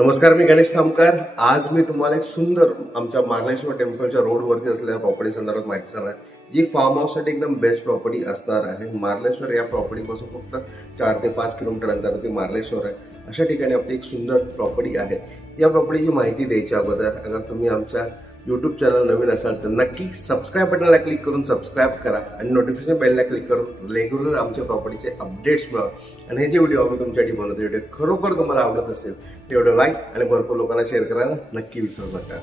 नमस्कार, मी गणेश खामकर। आज मी तुम्हाला एक सुंदर आमच्या मार्लेश्वर टेम्पलच्या रोडवरती असलेल्या प्रॉपर्टी संदर्भात माहिती सांगणार आहे, जी फार्म हाऊससाठी एकदम बेस्ट प्रॉपर्टी असणार आहे। मार्लेश्वर या प्रॉपर्टीपासून फक्त 4 ते 5 किलोमीटर अंतरावरती मार्लेश्वर आहे। अशा ठिकाणी आपली एक सुंदर प्रॉपर्टी आहे। या प्रॉपर्टीची माहिती द्यायच्या अगोदर अगर तुम्ही आमच्या यूट्यूब चॅनल नवीन असाल तर नक्की सबस्क्राइब बटनला क्लिक करून सबस्क्राइब करा आणि नोटिफिकेशन बेलला क्लिक करून रेग्युलर आमच्या प्रॉपर्टीचे अपडेट्स मिळवा। आणि हे जे व्हिडिओ आम्ही तुमच्यासाठी बनवतो, व्हिडिओ खरोखर तुम्हाला आवडत असेल तर व्हिडिओ लाईक आणि भरपूर लोकांना शेअर करायला नक्की विसरू नका।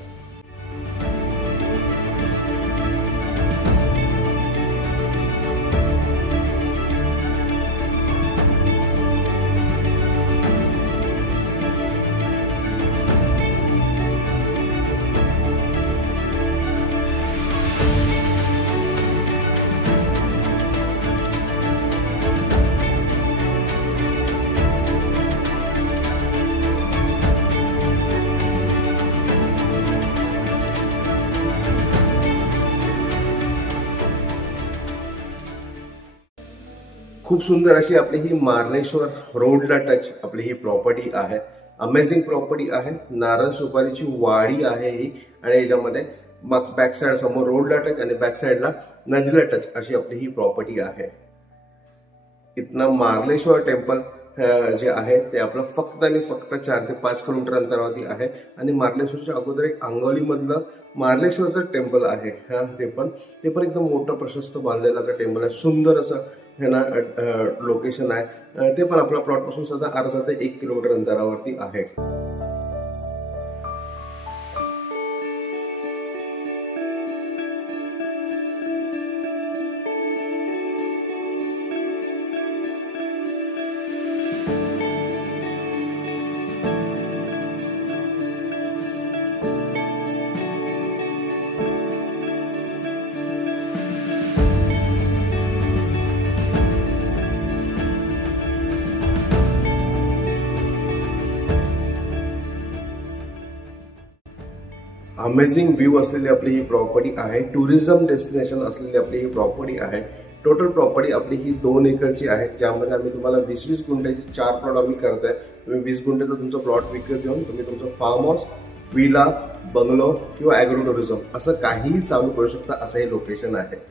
खूप सुंदर अशी आपली ही मार्लेश्वर रोडला टच आपली ही प्रॉपर्टी आहे। अमेझिंग प्रॉपर्टी आहे। नारळ सुपारीची वाडी आहे ही आणि याच्यामध्ये बॅक साइड समोर रोडला टच आणि बॅक साइडला नदीला टच अशी आपली ही प्रॉपर्टी आहे। इथनं मार्लेश्वर टेम्पल जे आहे ते आपलं फक्त आणि फक्त 4 ते 5 किलोमीटर अंतरावरती आहे आणि मार्लेश्वरच्या अगोदर एक अंगोली मधलं मार्लेश्वरचं टेम्पल आहे। ते पण एकदम मोठं प्रशस्त बांधलेलं टेम्पल आहे। सुंदर असं हे ना लोकेशन आहे। ते पण आपल्या प्लॉट पासून सुद्धा अर्धा ते 1 किलोमीटर अंतरावरती आहे। अमेझिंग व्ह्यू असलेली आपली ही प्रॉपर्टी आहे। टुरिझम डेस्टिनेशन असलेली आपली ही प्रॉपर्टी आहे। टोटल प्रॉपर्टी आपली ही 2 एकरची आहे, ज्यामध्ये आम्ही तुम्हाला 20-20 गुंठ्याचे 4 प्लॉट आम्ही करतोय। तुम्ही 20 गुंठ्याचा तुमचा प्लॉट विकत घेऊन तुम्ही तुमचं फार्म हाऊस, विला, बंगलो किंवा ॲग्रो टुरिझम असं काहीही चालू करू शकता, असं हे लोकेशन आहे।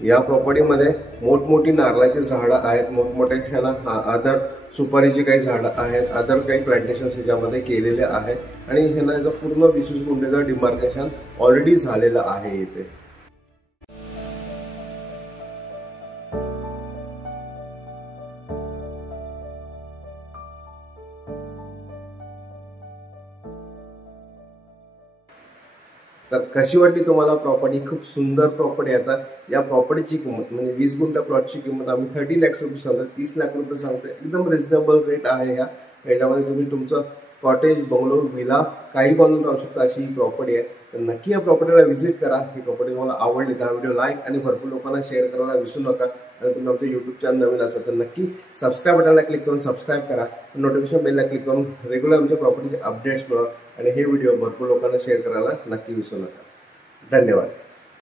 या प्रॉपर्टीमध्ये मोठमोठी नारळाची झाडं आहेत, मोठमोठे अदर सुपारीची काही झाडं आहेत, अदर काही प्लांटेशन्स ह्याच्यामध्ये केलेले आहेत आणि ह्याला पूर्ण 20-20 गुंठेचं डिमार्केशन ऑलरेडी झालेलं आहे इथे। तर कशी वाटली तुम्हाला प्रॉपर्टी? खूप सुंदर प्रॉपर्टी आहे। आता या प्रॉपर्टीची किंमत म्हणजे 20 गुंठा प्लॉटची किंमत आम्ही 30 लाख रुपये सांगतो, 30 लाख रुपये सांगतो। एकदम रिजनेबल रेट आहे। याच्यामध्ये तुम्ही तुमचं कॉटेज, बंगलो, विला काही बांधून राहू शकता, अशी ही प्रॉपर्टी आहे। तर नक्की या प्रॉपर्टीला व्हिजिट करा। ही प्रॉपर्टी तुम्हाला आवडली तर व्हिडिओ लाईक आणि भरपूर लोकांना शेअर करायला विसरू नका। आणि तुम्ही आमचं यूट्यूब चॅनल नवीन असाल तर नक्की सबस्क्राइब बटनला क्लिक करून सबस्क्राइब करा, नोटिफिकेशन बेलला क्लिक करून रेग्युलर आमच्या प्रॉपर्टीचे अपडेट्स मिळवा आणि हे व्हिडिओ भरपूर लोकांना शेअर करायला नक्की विसरू नका। धन्यवाद।